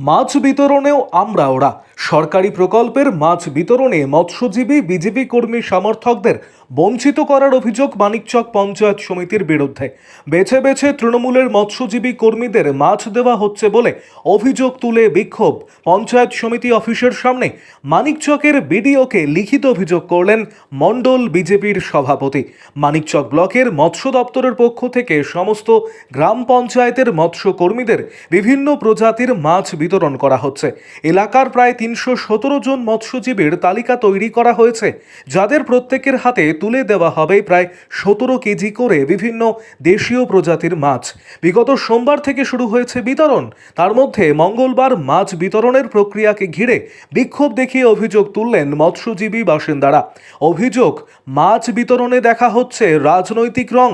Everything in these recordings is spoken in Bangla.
মাছ বিতরণেও আমরা ওরা। সরকারি প্রকল্পের মাছ বিতরণে মৎস্যজীবী, বিজেপি কর্মী, সমর্থকদের বঞ্চিত করার অভিযোগ মানিকচক পঞ্চায়েত সমিতির বিরুদ্ধে। বেছে বেছে তৃণমূলের মৎস্যজীবী কর্মীদের মাছ দেওয়া হচ্ছে বলে অভিযোগ তুলে বিক্ষোভ। পঞ্চায়েত সমিতি অফিসের সামনে মানিকচকের বিডিওকে লিখিত অভিযোগ করলেন মণ্ডল বিজেপির সভাপতি। মানিকচক ব্লকের মৎস্য দপ্তরের পক্ষ থেকে সমস্ত গ্রাম পঞ্চায়েতের মৎস্য কর্মীদের বিভিন্ন প্রজাতির মাছ বিতরণ করা হচ্ছে। এলাকার প্রায় তিনশো সতেরো জন মৎস্যজীবীর তালিকা তৈরি করা হয়েছে, যাদের প্রত্যেকের হাতে তুলে দেওয়া হবে প্রায় সতেরো কেজি করে বিভিন্ন দেশীয় প্রজাতির মাছ। বিগত সোমবার থেকে শুরু হয়েছে বিতরণ। তার মধ্যে মঙ্গলবার মাছ বিতরণের প্রক্রিয়াকে ঘিরে বিক্ষোভ দেখিয়ে অভিযোগ তুললেন মৎস্যজীবী বাসিন্দারা। অভিযোগ, মাছ বিতরণে দেখা হচ্ছে রাজনৈতিক রং।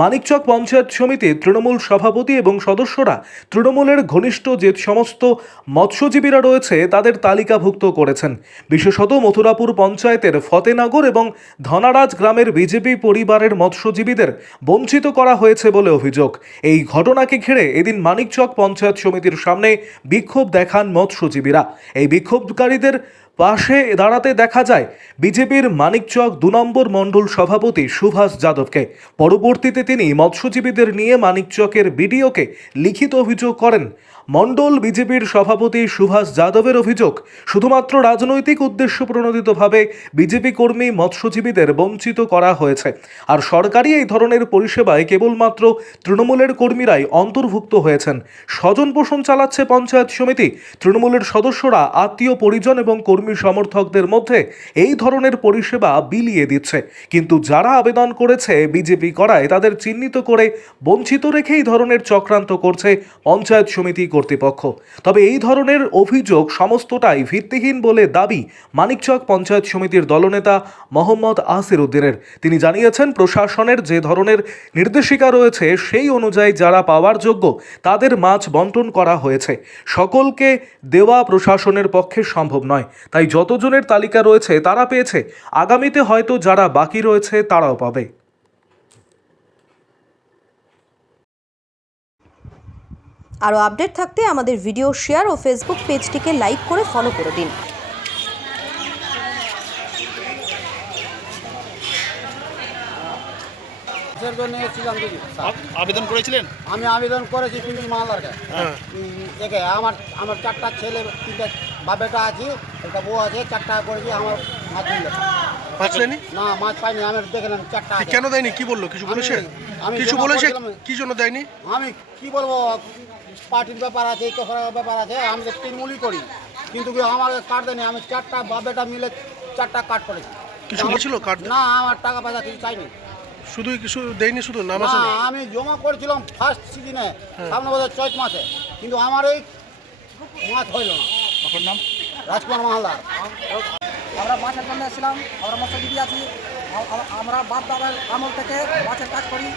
মানিকচক পঞ্চায়েত সমিতির তৃণমূল সভাপতি এবং সদস্যরা তৃণমূলের ঘনিষ্ঠ যে সমস্ত মৎস্যজীবীরা রয়েছে, তাদের তালিকাভুক্ত করেছেন। বিশেষত মথুরাপুর পঞ্চায়েতের ফতেনগর এবং ধনারাজ গ্রামের বিজেপি পরিবারের মৎস্যজীবীদের বঞ্চিত করা হয়েছে বলে অভিযোগ। এই ঘটনাকে ঘিরে এদিন মানিকচক পঞ্চায়েত সমিতির সামনে বিক্ষোভ দেখান মৎস্যজীবীরা। এই বিক্ষোভকারীদের পাশে দাঁড়াতে দেখা যায় বিজেপির মানিকচক দু নম্বর মণ্ডল সভাপতি সুভাষ যাদবকে। পরবর্তীতে তিনি মৎস্যজীবীদের নিয়ে মানিকচকের বিডিওকে লিখিত অভিযোগ করেন। মণ্ডল বিজেপির সভাপতি সুভাষ যাদবের অভিযোগ, শুধুমাত্র রাজনৈতিক উদ্দেশ্য প্রণোদিতভাবে বিজেপি কর্মী মৎস্যজীবীদের বঞ্চিত করা হয়েছে। আর সরকারি এই ধরনের পরিষেবায় কেবলমাত্র তৃণমূলের কর্মীরাই অন্তর্ভুক্ত হয়েছেন। স্বজন পোষণ চালাচ্ছে পঞ্চায়েত সমিতি, তৃণমূলের সদস্যরা, আত্মীয়, পরিজন এবং কর্মী সমর্থকদের মধ্যে এই ধরনের পরিষেবা বিলিয়ে দিচ্ছে। কিন্তু যারা আবেদন করেছে বিজেপি করায় তাদের চিহ্নিত করে বঞ্চিত রেখে এই ধরনের চক্রান্ত করছে পঞ্চায়েত সমিতি কর্তৃপক্ষ। তবে এই ধরনের অভিযোগ সমস্তটাই ভিত্তিহীন বলে দাবি মানিকচক পঞ্চায়েত সমিতির দলনেতা মোহাম্মদ আসির উদ্দিনের। তিনি জানিয়েছেন, প্রশাসনের যে ধরনের নির্দেশিকা রয়েছে সেই অনুযায়ী যারা পাওয়ার যোগ্য তাদের মাছ বন্টন করা হয়েছে। সকলকে দেওয়া প্রশাসনের পক্ষে সম্ভব নয়। যতজনের তালিকা রয়েছে তারা পেয়েছে। আগামীতে হয়তো যারা বাকি রয়েছে তারাও পাবে। আরও আপডেট থাকতে আমাদের ভিডিও শেয়ার ও ফেসবুক পেজটিকে লাইক করে ফলো করে দিন। আবেদন করেছিলেন? আমি আবেদন করেছি কিন্তু মালদারকে হ্যাঁ। একে আমার আমার চারটা ছেলে তিনটা বাবেটা আছে একটা বউ আছে চারটা করেছি আমার মাছ মাছ দেয়নি? না মাছ পাইনি আমি দেখে নেন চারটা কেন দেয়নি? কি বলল? কিছু বলেছে? কিছু বলেছে? কি জন্য দেয়নি? আমি কি বলব? পার্টির ব্যাপার আছে কেসরের ব্যাপার আছে আমি তো তৃণমূলই করি। কিন্তু কি আমার কার্ড দেয়নি? আমি চারটা বাবেটা মিলে চারটা কার্ড করেছি। কিছু বলেছিল কার্ড? না আমার টাকা পয়সা কিছু চাইনি। শুধু কিছু দেয়নি শুধু নাম না আমি জমা করেছিলাম ফার্স্ট সিজনে সামনে বোধহয় চৈত মাসে। কিন্তু আমার এই মাছ হইল না। আপনার নাম? রাজকুমার মাহালদার। আমরা মাছের জন্য এসেছিলাম আমরা মৎস্যজীবী আছি। আ- আ- আমরা বাপ দাদার আমল থেকে মাছের কাজ করি।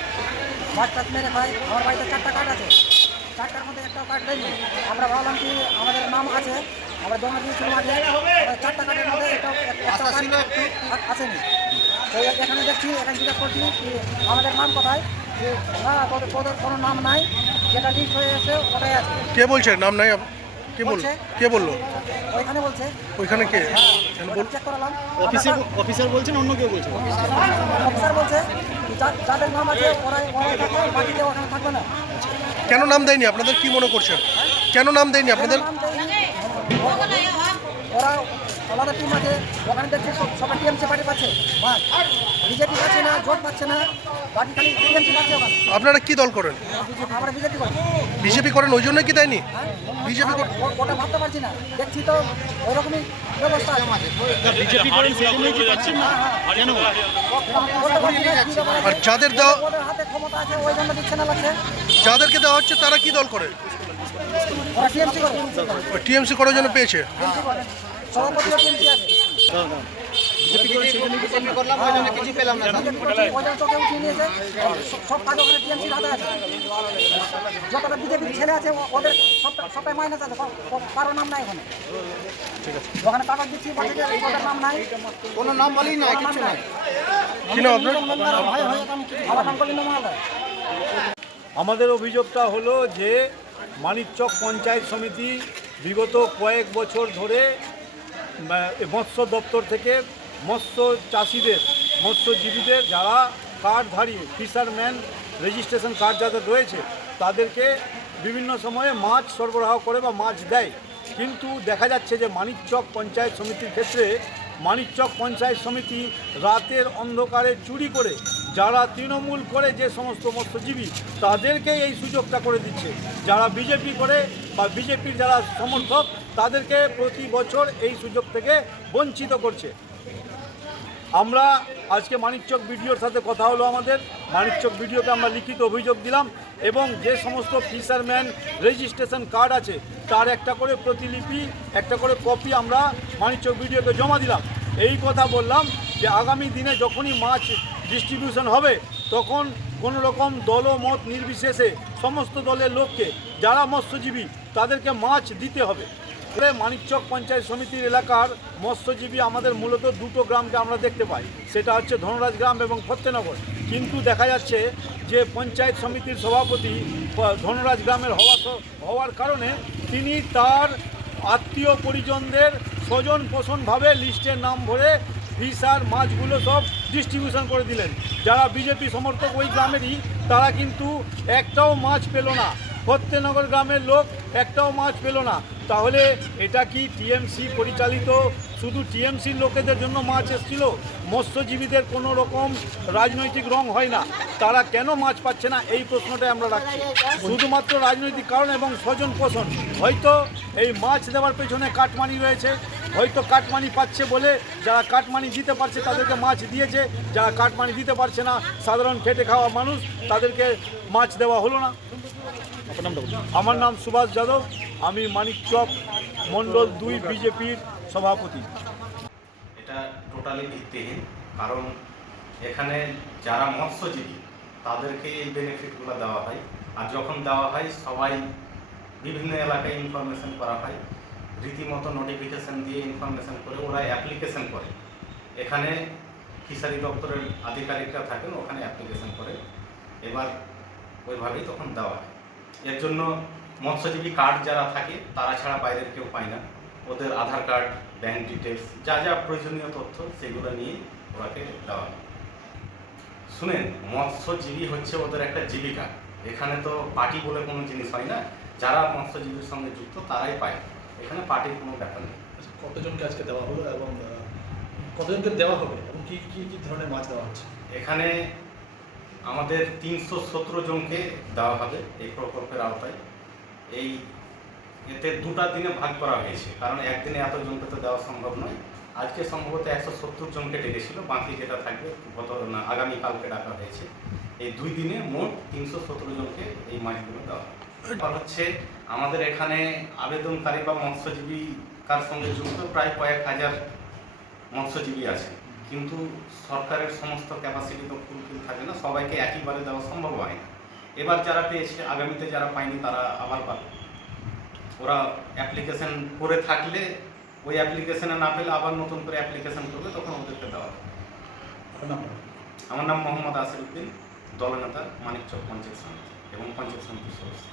মাছ টাছ মেরে খাই। আমার বাড়িতে চারটা কার্ড আছে। চারটার মধ্যে একটা কার্ড দেয়নি আমরা ভাবলাম কি আমাদের নাম আছে। আমরা জমা দিয়েছিলাম আগে। চারটা কার্ডের মধ্যে একটা একটা। আসেনি। এখানে দেখছি এখানে জিজ্ঞেস করছি আমাদের নাম কোথায়? যে না তোদের তোদের কোনো নাম নাই যেটা লিস্ট হয়ে এসে ওটাই আছে। কে বলছে? নাম নাই কে বলছে। কে বলল? ওইখানে বলছে। ওইখানে কে? কেন বল চেক করালাম। অফিসে অফিসার বলছেন অন্য কেউ বলছে অফিসার বলছে যাদের নাম আছে ওরাই ওরাই থাকবে বাকি কেউ ওখানে থাকবে না। কেন নাম দেয়নি? আপনাদের কি মনে করছেন? কেন নাম দেয়নি? আপনাদের নাম দেয়নি। ওরা আলাদা টিম আছে ওখানে দেখছি সবাই টিএমসি পার্টি পাচ্ছে। বাস বিজেপি পাচ্ছে না জোট পাচ্ছে না বাকি খালি টিএমসি পাচ্ছে ওখানে। আপনারা কি দল করেন? আমরা বিজেপি করি। বিজেপি করেন ওই জন্য কি দেয়নি? হ্যাঁ? বিজেপি ওটা ভাবতে পারছি না। দেখছি তো ওইরকমই ব্যবস্থা আছে। বিজেপি করেন সেই জন্যই কি পাচ্ছেন না? কেন বলতে পারছি না, কি ব্যাপার আছে। আর যাদের দেওয়া হাতে ক্ষমতা আছে ওই জন্য দিচ্ছে না লাগছে। যাদেরকে দেওয়া হচ্ছে তারা কি দল করে? ওরা টিএমসি করে। টিএমসি করার জন্য পেয়েছে। যতটা বিজেপির ছেলে আছে ওদের সবটা সবটাই মাইনাস আছে। ক- ক- কারও নাম নাই ওখানে। ওখানে কাগজ দিচ্ছি ওদের নাম নাই। কোনো নাম বলি কিছু নাই। আমাদের অভিযোগটা হলো যে মানিকচক পঞ্চায়েত সমিতি বিগত কয়েক বছর ধরে মৎস্য দপ্তর থেকে মৎস্য চাষিদের মৎস্যজীবীদের যারা কার্ডধারী ফিশারম্যান রেজিস্ট্রেশন কার্ড যাদের রয়েছে, তাদেরকে বিভিন্ন সময়ে মাছ সরবরাহ করে বা মাছ দেয়। কিন্তু দেখা যাচ্ছে যে মানিকচক পঞ্চায়েত সমিতির ক্ষেত্রে মানিকচক পঞ্চায়েত সমিতি রাতের অন্ধকারে চুরি করে, যারা তৃণমূল করে যে সমস্ত মৎস্যজীবী, তাদেরকে এই সুযোগটা করে দিচ্ছে। যারা বিজেপি করে বা বিজেপির যারা সমর্থক তাদেরকে প্রতি বছর এই সুযোগ থেকে বঞ্চিত করছে। আমরা আজকে মানিকচক বিডিওর সাথে কথা হলো আমাদের। মানিকচক বিডিওকে আমরা লিখিত অভিযোগ দিলাম এবং যে সমস্ত ফিশারম্যান রেজিস্ট্রেশন কার্ড আছে, তার একটা করে প্রতিলিপি, একটা করে কপি আমরা মানিকচক বিডিওকে জমা দিলাম। এই কথা বললাম যে আগামী দিনে যখনই মাছ ডিস্ট্রিবিউশন হবে, তখন কোনো রকম দলমত নির্বিশেষে সমস্ত দলের লোককে, যারা মৎস্যজীবী, তাদেরকে মাছ দিতে হবে। মানিকচক পঞ্চায়েত সমিতির এলাকার মৎস্যজীবী আমাদের মূলত দুটো গ্রামকে আমরা দেখতে পাই। সেটা হচ্ছে ধনরাজ গ্রাম এবং ফতেনগর। কিন্তু দেখা যাচ্ছে যে পঞ্চায়েত সমিতির সভাপতি ধনরাজ গ্রামের হওয়া হওয়ার কারণে তিনি তার আত্মীয় পরিজনদের স্বজন পোষণভাবে লিস্টের নাম ভরে ভিসার মাছগুলো সব ডিস্ট্রিবিউশন করে দিলেন। যারা বিজেপি সমর্থক ওই গ্রামেরই, তারা কিন্তু একটাও মাছ পেল না। ফতেনগর গ্রামের লোক একটাও মাছ পেল না। তাহলে এটা কি টিএমসি পরিচালিত? শুধু টিএমসির লোকেদের জন্য মাছ এসেছিল? মৎস্যজীবীদের কোনো রকম রাজনৈতিক রং হয় না। তারা কেন মাছ পাচ্ছে না? এই প্রশ্নটাই আমরা রাখছি। শুধুমাত্র রাজনৈতিক কারণ এবং স্বজন পোষণ। হয়তো এই মাছ দেওয়ার পেছনে কাটমানি রয়েছে। হয়তো কাটমানি পাচ্ছে বলে যারা কাটমানি দিতে পারছে তাদেরকে মাছ দিয়েছে। যারা কাটমানি দিতে পারছে না, সাধারণ খেটে খাওয়া মানুষ, তাদেরকে মাছ দেওয়া হলো না। আমার নাম সুভাষ যাদব আমি মানিক চক মণ্ডল দুই বিজেপির সভাপতি। এটা টোটালি ভিত্তিহীন কারণ এখানে যারা মৎস্যজীবী তাদেরকে এই বেনিফিটগুলো দেওয়া হয়। আর যখন দেওয়া হয় সবাই বিভিন্ন এলাকায় ইনফরমেশন করা হয়। রীতিমতো নোটিফিকেশন দিয়ে ইনফরমেশন করে ওরা অ্যাপ্লিকেশন করে। এখানে ফিশারি দপ্তরের আধিকারিকরা থাকেন ওখানে অ্যাপ্লিকেশন করে। এবার ওইভাবেই তখন দেওয়া হয়। এর জন্য মৎস্যজীবী কার্ড যারা থাকে তারা ছাড়া বাইরের কেউ পায় না। ওদের আধার কার্ড ব্যাংক ডিটেলস যা যা প্রয়োজনীয় তথ্য সেগুলো নিয়ে ওরাকে দেওয়া হয়। শুনেন মৎস্যজীবী হচ্ছে ওদের একটা জীবিকা। এখানে তো পার্টি বলে কোনো জিনিস হয় না। যারা মৎস্যজীবীর সঙ্গে যুক্ত তারাই পায়। এখানে পার্টির কোনো ব্যাপার নেই। আচ্ছা, কতজনকে আজকে দেওয়া হলো এবং কতজনকে দেওয়া হবে এবং কি কি কি ধরনের মাছ দেওয়া হচ্ছে? এখানে আমাদের তিনশো সতেরো জনকে দেওয়া হবে এই প্রকল্পের আওতায়। এই এতে দুটা দিনে ভাগ করা হয়েছে, কারণ একদিনে এত জনকে তো দেওয়া সম্ভব নয়। আজকে সম্ভবত একশো সত্তর জনকে ডেকেছিল, বাকি যেটা থাকবে গত আগামীকালকে ডাকা হয়েছে। এই দুই দিনে মোট তিনশো সতেরো জনকে এই মাছগুলো দেওয়া হবে। আর হচ্ছে আমাদের এখানে আবেদনকারী বা মৎস্যজীবী কার সঙ্গে যুক্ত প্রায় কয়েক হাজার মৎস্যজীবী আছে। কিন্তু সরকারের সমস্ত ক্যাপাসিটি তো ফুলফিল থাকে না সবাইকে একইবারে দেওয়া সম্ভব হয় না। এবার যারা পেয়েছে আগামীতে যারা পায়নি তারা আবার পাবে। ওরা অ্যাপ্লিকেশন করে থাকলে ওই অ্যাপ্লিকেশনে না পেলে আবার নতুন করে অ্যাপ্লিকেশন করবে তখন ওদেরকে দেওয়া হবে। আমার নাম মোহাম্মদ আসিরুদ্দিন দলনেতা মানিকচক পঞ্চায়েত সমিতি এবং পঞ্চায়েত সমিতির সদস্য।